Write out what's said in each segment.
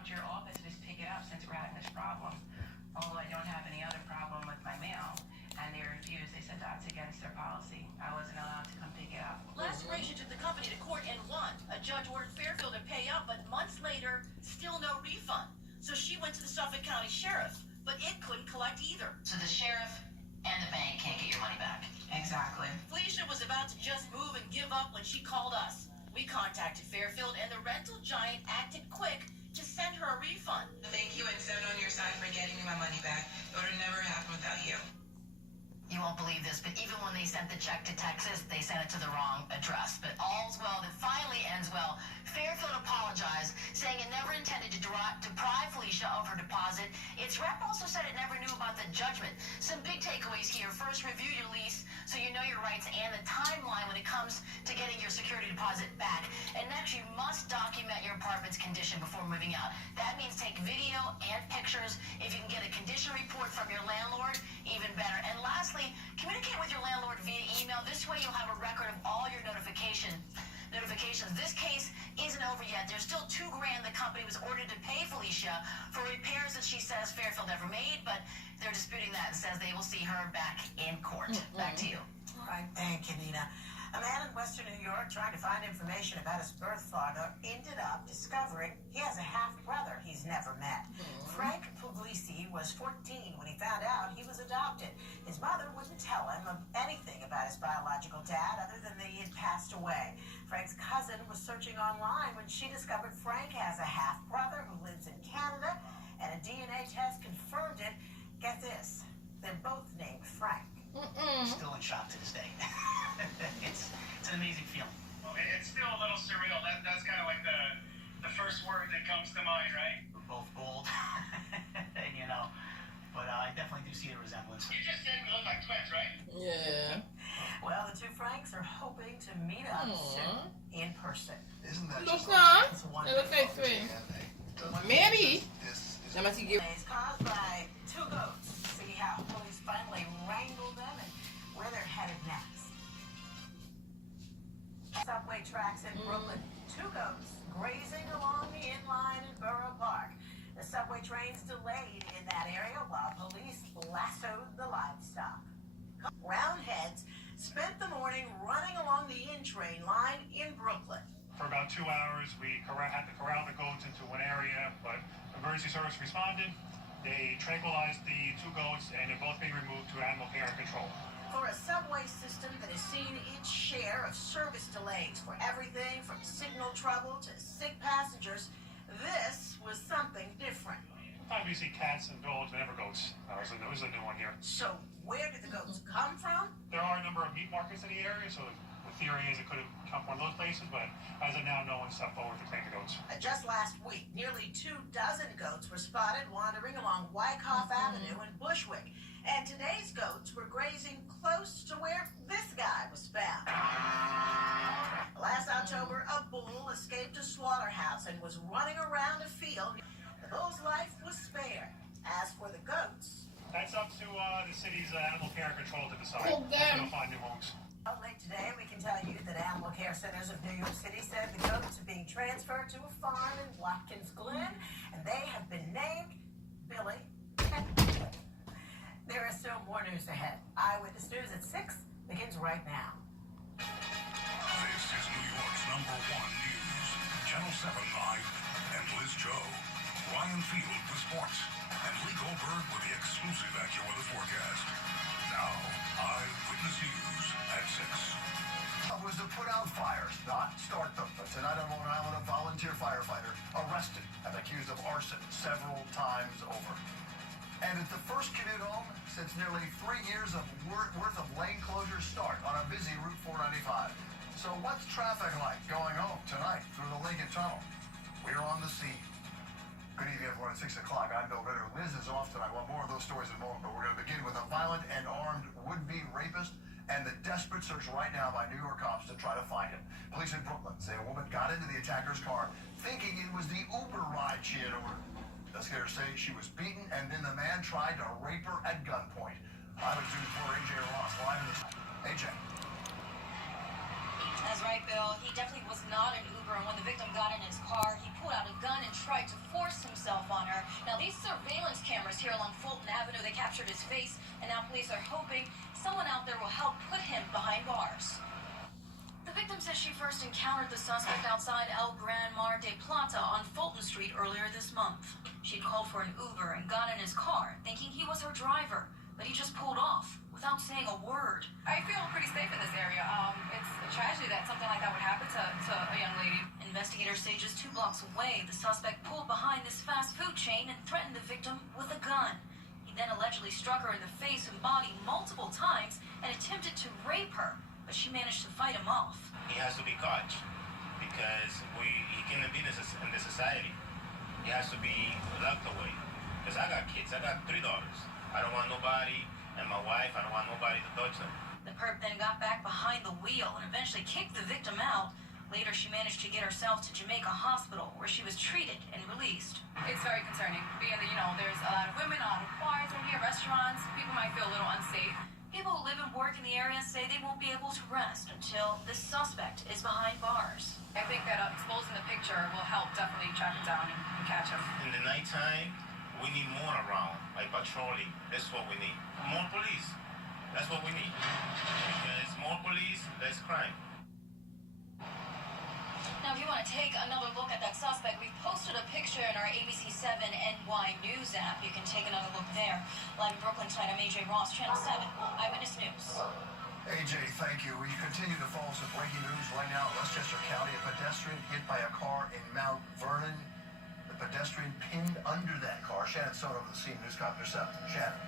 out to your office and just pick it up since we're having this problem. Although I don't have any other problem with my mail. And they refused. They said that's against their policy. I wasn't allowed to come pick it up. Last spring, she took the company to court and won. A judge ordered Fairfield to pay up, but months later, still no refund. So she went to the Suffolk County Sheriff, but it couldn't collect either. So the sheriff and the bank can't get your money back. Exactly. Felicia was about to just move and give up when she called us. We contacted Fairfield, and the rental giant acted quick to send her a refund. Thank you, and stand on your side for getting me my money back. It would have never happened without you. You won't believe this, but even when they sent the check to Texas, they sent it to the wrong address. But all's well that finally ends well. Fairfield apologized, saying it never intended to deprive Felicia of her deposit. Its rep also said it never knew about the judgment. Some big takeaways here. First, review your lease so you know your rights and the timeline when it comes to getting your security deposit back. And next, you must document your apartment's condition before moving out. That means take video and pictures. If you can get a condition report from your landlord, even better. And lastly, communicate with your landlord via email. This way you'll have a record of all your notifications. This case isn't over yet. There's still $2,000 the company was ordered to pay Felicia for repairs that she says Fairfield never made, but they're disputing that and says they will see her back in court. Back to you. All right, thank you, Nina. A man in Western New York trying to find information about his birth father ended up discovering he has a half-brother he's never met. Frank Puglisi was 14 when he found out he was adopted. His mother wouldn't tell him anything about his biological dad other than that he had passed away. Frank's cousin was searching online when she discovered Frank has a half-brother who lives in Canada, and a DNA test confirmed it. Get this, they're both named Frank. Still in shock to this day. It's an amazing feeling. Well, it's still a little surreal. That's kind of like the first word that comes to mind, right? We're both bold, you know, but I definitely do see the resemblance. You just said we look like twins, right? Yeah. Well, the two Franks are hoping to meet up soon in person. Isn't that Looks just not. It's It wonderful. looks like twins. awesome? Maybe. This is That must give. It's caused by two goats. See how police finally wrangled them and where they're headed next. Subway tracks in Brooklyn. Two goats grazing along the inline in Borough Park. The subway train's delayed in that area while police lassoed the livestock. Roundheads spent the morning running along the in-train line in Brooklyn. For about 2 hours, we had to corral the goats into one area, but emergency service responded. They tranquilized the two goats, and they're both being removed to animal care and control. For a subway system that has seen its share of service delays for everything from signal trouble to sick passengers, this was something different. Sometimes we see cats and dogs, but never goats. So there was a new one here. So where did the goats come from? There are a number of meat markets in the area, so the theory is it could have come from one of those places, but as of now, no one stepped forward to claim the goats. Just last week, nearly 24 goats were spotted wandering along Wyckoff Avenue in Bushwick. And today's goats were grazing close to where this guy was found. Last October, a bull escaped a slaughterhouse and was running around a field. The bull's life was spared. As for the goats, That's up to the city's animal care and control to decide. Cool, damn. They'll find new homes. late today, we can tell you that Animal Care Centers of New York City said the goats are being transferred to a farm in Watkins Glen, and they have been named Billy and Billy. There is still more news ahead. Eyewitness News at 6 begins right now. This is New York's #1 news. Channel 7 Live and Liz Joe. Ryan Field with sports. And Lee Goldberg with the exclusive AccuWeather forecast. Now, Eyewitness News at 6. Was to put out fires, not start them. But tonight on Long Island, a volunteer firefighter arrested and accused of arson several times over. And it's the first commute home since nearly 3 years of worth of lane closures start on a busy Route 495. So what's traffic like going home tonight through the Lincoln Tunnel? We're on the scene. Good evening, everyone. At 6 o'clock, I'm Bill Ritter. Liz is off tonight. We'll have more of those stories in a moment, but we're going to begin with a violent and armed would-be rapist and the desperate search right now by New York cops to try to find him. Police in Brooklyn say a woman got into the attacker's car thinking it was the Uber ride she had ordered. Investigators say she was beaten and then the man tried to rape her at gunpoint. Eyewitness News reporter AJ Ross live in the... AJ. That's right, Bill. He definitely was not an Uber, and when the victim got in his car, he pulled pulled out a gun and tried to force himself on her. Now, these surveillance cameras here along Fulton Avenue, they captured his face, and now police are hoping someone out there will help put him behind bars. The victim says she first encountered the suspect outside El Gran Mar de Plata on Fulton Street earlier this month. She'd called for an Uber and got in his car, thinking he was her driver, but he just pulled off without saying a word. I feel pretty safe in this area. It's a tragedy that something like that would happen to a young lady. Investigators say just 2 blocks away, the suspect pulled behind this fast food chain and threatened the victim with a gun. He then allegedly struck her in the face and body multiple times and attempted to rape her, but she managed to fight him off. He has to be caught because he cannot be in the society. He has to be locked away. Because I got kids. I got 3 daughters. I don't want nobody, and my wife, I don't want nobody to touch them. The perp then got back behind the wheel and eventually kicked the victim out. Later, she managed to get herself to Jamaica Hospital, where she was treated and released. It's very concerning, being that, there's a lot of women, a lot of bars in here, restaurants. People might feel a little unsafe. People who live and work in the area say they won't be able to rest until this suspect is behind bars. I think that exposing the picture will help definitely track him down and catch him. In the nighttime, we need more around, like patrolling. That's what we need. More police. That's what we need. Because more police, less crime. Now, if you want to take another look at that suspect, we've posted a picture in our ABC7 NY News app. You can take another look there. Live in Brooklyn tonight, I'm AJ Ross, Channel 7, Eyewitness News. AJ, thank you. We continue to follow some breaking news right now in Westchester County. A pedestrian hit by a car in Mount Vernon. The pedestrian pinned under that car. Shannon Sono over the scene, Newscopter 7. Shannon.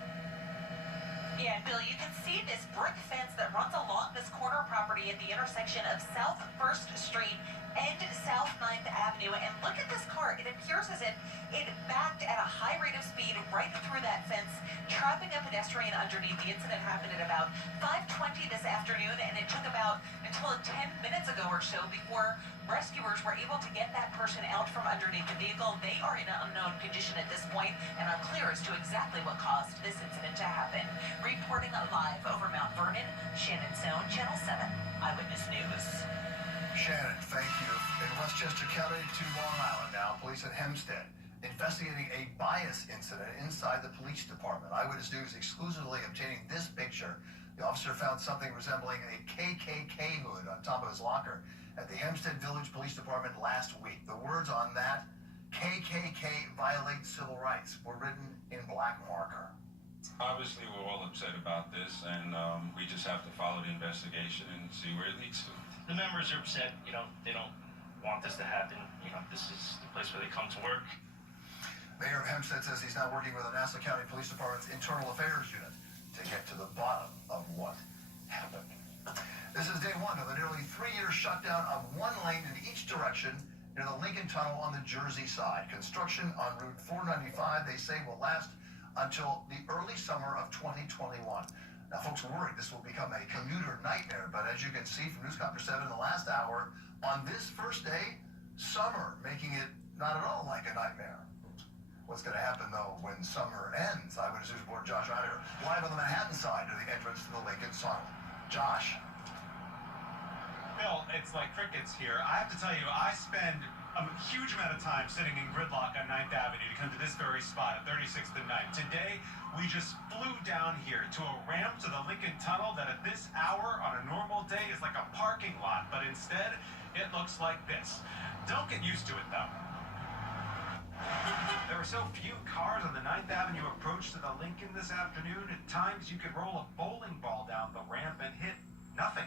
Yeah, Bill, you can see this brick fence that runs along this corner property at the intersection of South 1st Street and South 9th Avenue. And look at this car. It appears as if it backed at a high rate of speed right through that fence, trapping a pedestrian underneath. The incident happened at about 5:20 this afternoon, and it took about until 10 minutes ago or so before rescuers were able to get that person out from underneath the vehicle. They are in an unknown condition at this point and unclear as to exactly what caused this incident to happen. Reporting live over Mount Vernon, Shannon Zone, Channel 7, Eyewitness News. Shannon, thank you. In Westchester County to Long Island now, police at Hempstead investigating a bias incident inside the police department. Eyewitness News exclusively obtaining this picture. The officer found something resembling a KKK hood on top of his locker at the Hempstead Village Police Department last week. The words on that, KKK violates civil rights, were written in black marker. Obviously, we're all upset about this, and we just have to follow the investigation and see where it leads to. The members are upset. They don't want this to happen. This is the place where they come to work. Mayor of Hempstead says he's now working with the Nassau County Police Department's Internal Affairs Unit to get to the bottom of what happened. This is day one of a nearly 3-year shutdown of one lane in each direction near the Lincoln Tunnel on the Jersey side. Construction on Route 495, they say, will last until the early summer of 2021. Now, folks are worried this will become a commuter nightmare, but as you can see from Newscopter 7 in the last hour, on this first day, summer, making it not at all like a nightmare. What's going to happen, though, when summer ends? Eyewitness News reporter Josh Ryder, live on the Manhattan side to the entrance to the Lincoln Tunnel. Josh. Bill, it's like crickets here. I have to tell you, I spend a huge amount of time sitting in gridlock on 9th Avenue to come to this very spot at 36th and 9th. Today, we just flew down here to a ramp to the Lincoln Tunnel that at this hour on a normal day is like a parking lot, but instead, it looks like this. Don't get used to it, though. There were so few cars on the 9th Avenue approach to the Lincoln this afternoon, at times you could roll a bowling ball down the ramp and hit nothing.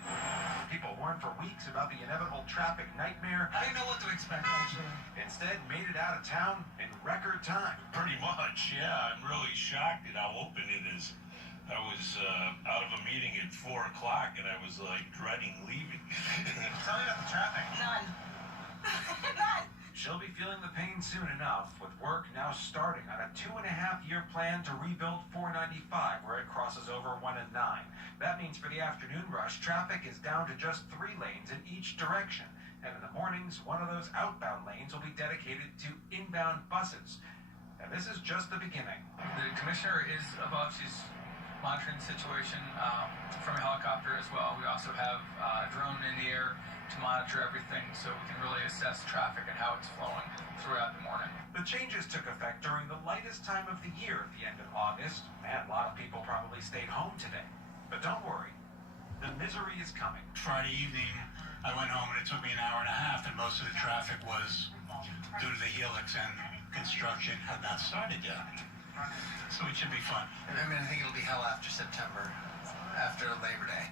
People warned for weeks about the inevitable traffic nightmare. I didn't know what to expect, actually. Instead, made it out of town in record time. Pretty much, yeah. I'm really shocked at how open it is. I was out of a meeting at 4 o'clock, and I was like dreading leaving. Tell me about the traffic. None. None. She'll be feeling the pain soon enough, with work now starting on a 2.5-year plan to rebuild 495, where it crosses over 1 and 9. That means for the afternoon rush, traffic is down to just 3 lanes in each direction. And in the mornings, one of those outbound lanes will be dedicated to inbound buses. And this is just the beginning. The commissioner is above. She's monitoring the situation from a helicopter as well. We also have a drone in the air to monitor everything so we can really assess traffic and how it's flowing throughout the morning. The changes took effect during the lightest time of the year at the end of August. Man, a lot of people probably stayed home today. But don't worry, the misery is coming. Friday evening, I went home and it took me an hour and a half, and most of the traffic was due to the helix, and construction had not started yet. So it should be fun. I mean, I think it'll be hell after September, after Labor Day.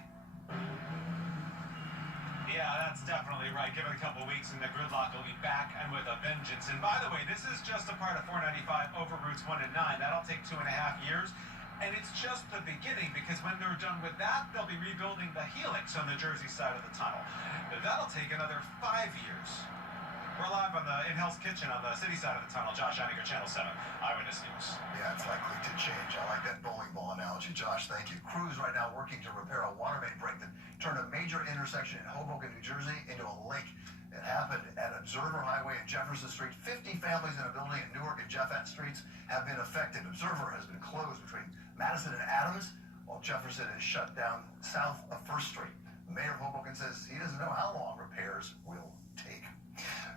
Yeah, that's definitely right. Give it a couple weeks and the gridlock will be back and with a vengeance. And by the way, this is just a part of 495 over routes 1 and 9. That'll take 2.5 years. And it's just the beginning, because when they're done with that, they'll be rebuilding the helix on the Jersey side of the tunnel. That'll take another 5 years. We're live in Hell's Kitchen on the city side of the tunnel. Josh Einiger, Channel 7, Eyewitness News. Yeah, it's likely to change. I like that bowling ball analogy. Josh, thank you. Crews right now working to repair a water main break that turned a major intersection in Hoboken, New Jersey into a lake. It happened at Observer Highway and Jefferson Street. 50 families in a building in Newark and Jeffett Streets have been affected. Observer has been closed between Madison and Adams, while Jefferson is shut down south of First Street. Mayor of Hoboken says he doesn't know how long repairs will take.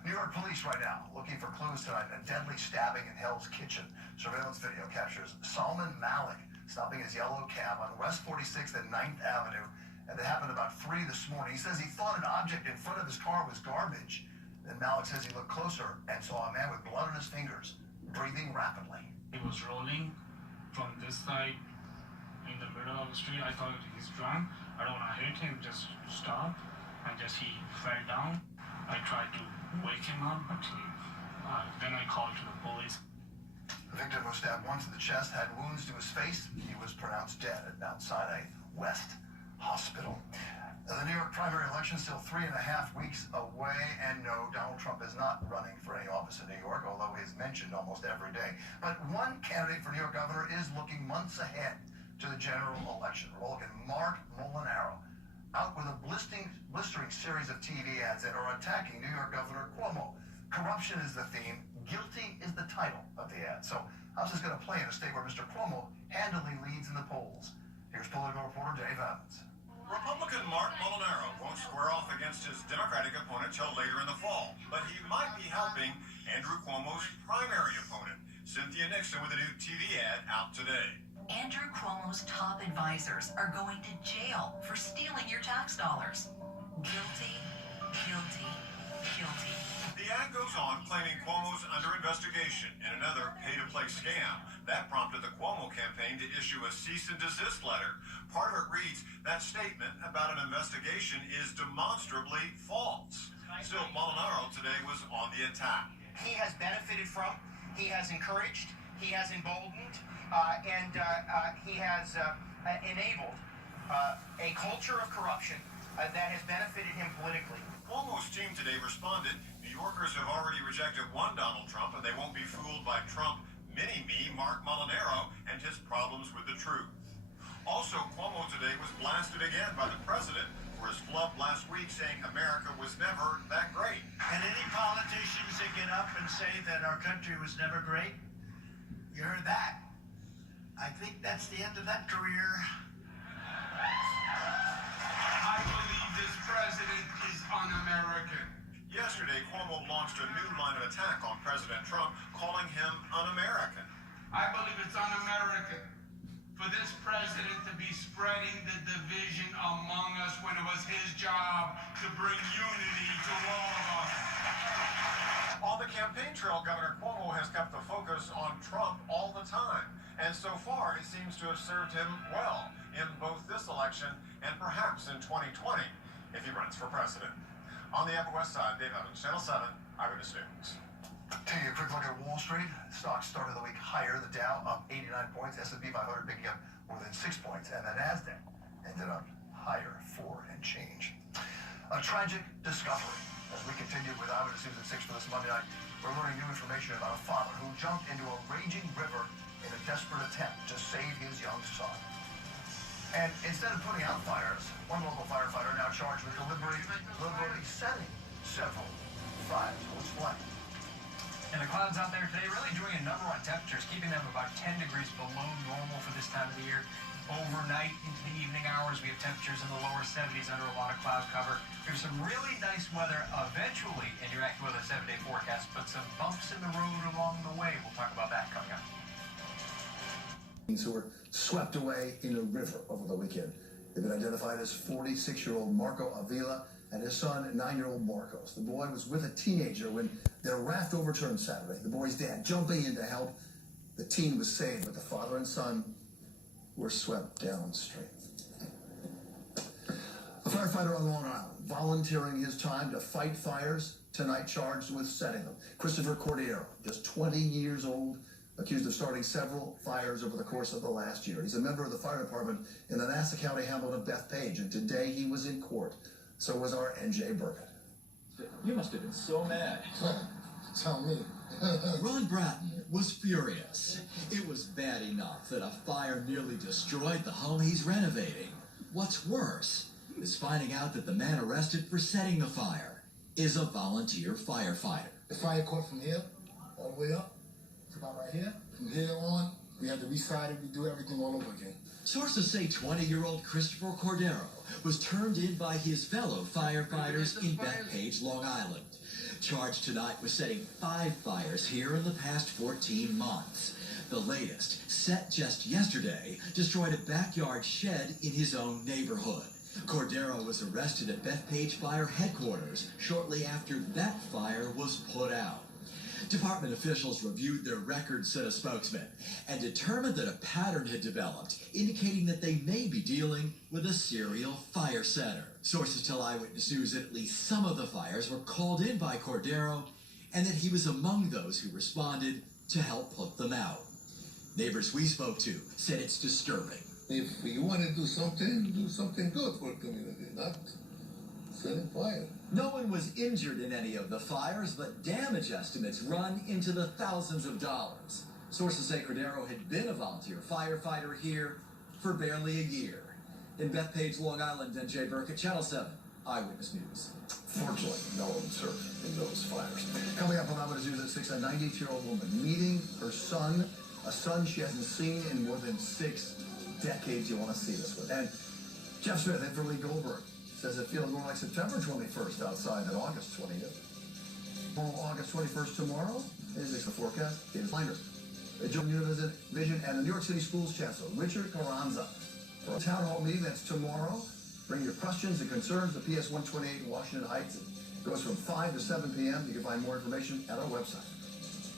New York police right now looking for clues tonight. A deadly stabbing in Hell's Kitchen. Surveillance video captures Salman Malik stopping his yellow cab on West 46th and 9th Avenue. And it happened about 3 this morning. He says he thought an object in front of his car was garbage. Then Malik says he looked closer and saw a man with blood on his fingers, breathing rapidly. He was rolling from this side in the middle of the street. I thought he's drunk. I don't want to hit him, just stop. And he fell down. I tried to wake him up, but then I called to the police. The victim was stabbed once in the chest, had wounds to his face. He was pronounced dead at Mount Sinai West Hospital. The New York primary election still 3.5 weeks away, and no, Donald Trump is not running for any office in New York, although he is mentioned almost every day. But one candidate for New York governor is looking months ahead to the general election. Republican Mark Molinaro, out with a blistering series of TV ads that are attacking New York Governor Cuomo. Corruption is the theme, guilty is the title of the ad. So how's this going to play in a state where Mr. Cuomo handily leads in the polls? Here's political reporter Dave Evans. Republican Mark Molinaro won't square off against his Democratic opponent till later in the fall, but he might be helping Andrew Cuomo's primary opponent, Cynthia Nixon, with a new TV ad out today. Andrew Cuomo's top advisors are going to jail for stealing your tax dollars. Guilty, guilty, guilty. The ad goes on claiming Cuomo's under investigation in another pay-to-play scam. That prompted the Cuomo campaign to issue a cease and desist letter. Part of it reads, that statement about an investigation is demonstrably false. Still, Molinaro today was on the attack. He has benefited from, he has encouraged, he has emboldened, and he has enabled a culture of corruption that has benefited him politically. Cuomo's team today responded, New Yorkers have already rejected one Donald Trump, and they won't be fooled by Trump mini-me Mark Molinaro and his problems with the truth. Also, Cuomo today was blasted again by the president for his flub last week saying America was never that great. And any politicians that get up and say that our country was never great, you heard that. I think that's the end of that career. I believe this president is un-American. Yesterday, Cuomo launched a new line of attack on President Trump, calling him un-American. I believe it's un-American for this president to be spreading the division among us when it was his job to bring unity to all of us. On the campaign trail, Governor Cuomo has kept the focus on Trump all the time. And so far, it seems to have served him well in both this election and perhaps in 2020, if he runs for president. On the Upper West Side, Dave Evans, Channel 7, Eyewitness News. Taking a quick look at Wall Street. Stocks started the week higher. The Dow up 89 points. S&P 500 picking up more than 6 points. And the NASDAQ ended up higher, 4 and change. A tragic discovery. As we continue with Eyewitness News at 6 for this Monday night, we're learning new information about a father who jumped into a raging river in a desperate attempt to save his young son. And instead of putting out fires, one local firefighter now charged with deliberately setting several fires. Let's play. And the clouds out there today really doing a number on temperatures, keeping them about 10 degrees below normal for this time of the year. Overnight into the evening hours, we have temperatures in the lower 70s under a lot of cloud cover. There's some really nice weather eventually in your AccuWeather 7-day forecast, but some bumps in the road along the way. We'll talk about that coming up. Who were swept away in a river over the weekend. They've been identified as 46-year-old Marco Avila and his son, 9-year-old Marcos. The boy was with a teenager when their raft overturned Saturday. The boy's dad jumping in to help. The teen was saved, but the father and son were swept downstream. A firefighter on Long Island volunteering his time to fight fires, tonight charged with setting them. Christopher Cordero, just 20 years old, accused of starting several fires over the course of the last year. He's a member of the fire department in the Nassau County hamlet of Bethpage, and today he was in court. So was our NJ Burkett. You must have been so mad. Tell me. Ron Bratton was furious. It was bad enough that a fire nearly destroyed the home he's renovating. What's worse is finding out that the man arrested for setting the fire is a volunteer firefighter. The fire caught from here all the way up. It's about right here. From here on, we had to reside it, redo everything all over again. Sources say 20-year-old Christopher Cordero was turned in by his fellow firefighters in Bethpage, Long Island. Charged tonight with setting 5 fires here in the past 14 months. The latest, set just yesterday, destroyed a backyard shed in his own neighborhood. Cordero was arrested at Bethpage Fire Headquarters shortly after that fire was put out. Department officials reviewed their records, said a spokesman, and determined that a pattern had developed, indicating that they may be dealing with a serial fire setter. Sources tell Eyewitness News that at least some of the fires were called in by Cordero, and that he was among those who responded to help put them out. Neighbors we spoke to said it's disturbing. If you want to do something good for the community, not setting fire. No one was injured in any of the fires, but damage estimates run into the thousands of dollars. Sources say Cordero had been a volunteer firefighter here for barely a year. In Bethpage, Long Island, NJ Burkett, Channel 7, Eyewitness News. Fortunately, no one served in those fires. Coming up on Eyewitness News at 6, a 92-year-old woman meeting her son, a son she hasn't seen in more than 6 decades. You want to see this one. And Jeff Smith in for Lee Goldberg says it feels more like September 21st outside than August 20th. August 21st tomorrow is the forecast. It is Finder. Joining Univision Vision and the New York City Schools Chancellor, Richard Carranza, for a town hall meeting that's tomorrow. Bring your questions and concerns to PS 128 in Washington Heights. It goes from 5 to 7 p.m. You can find more information at our website.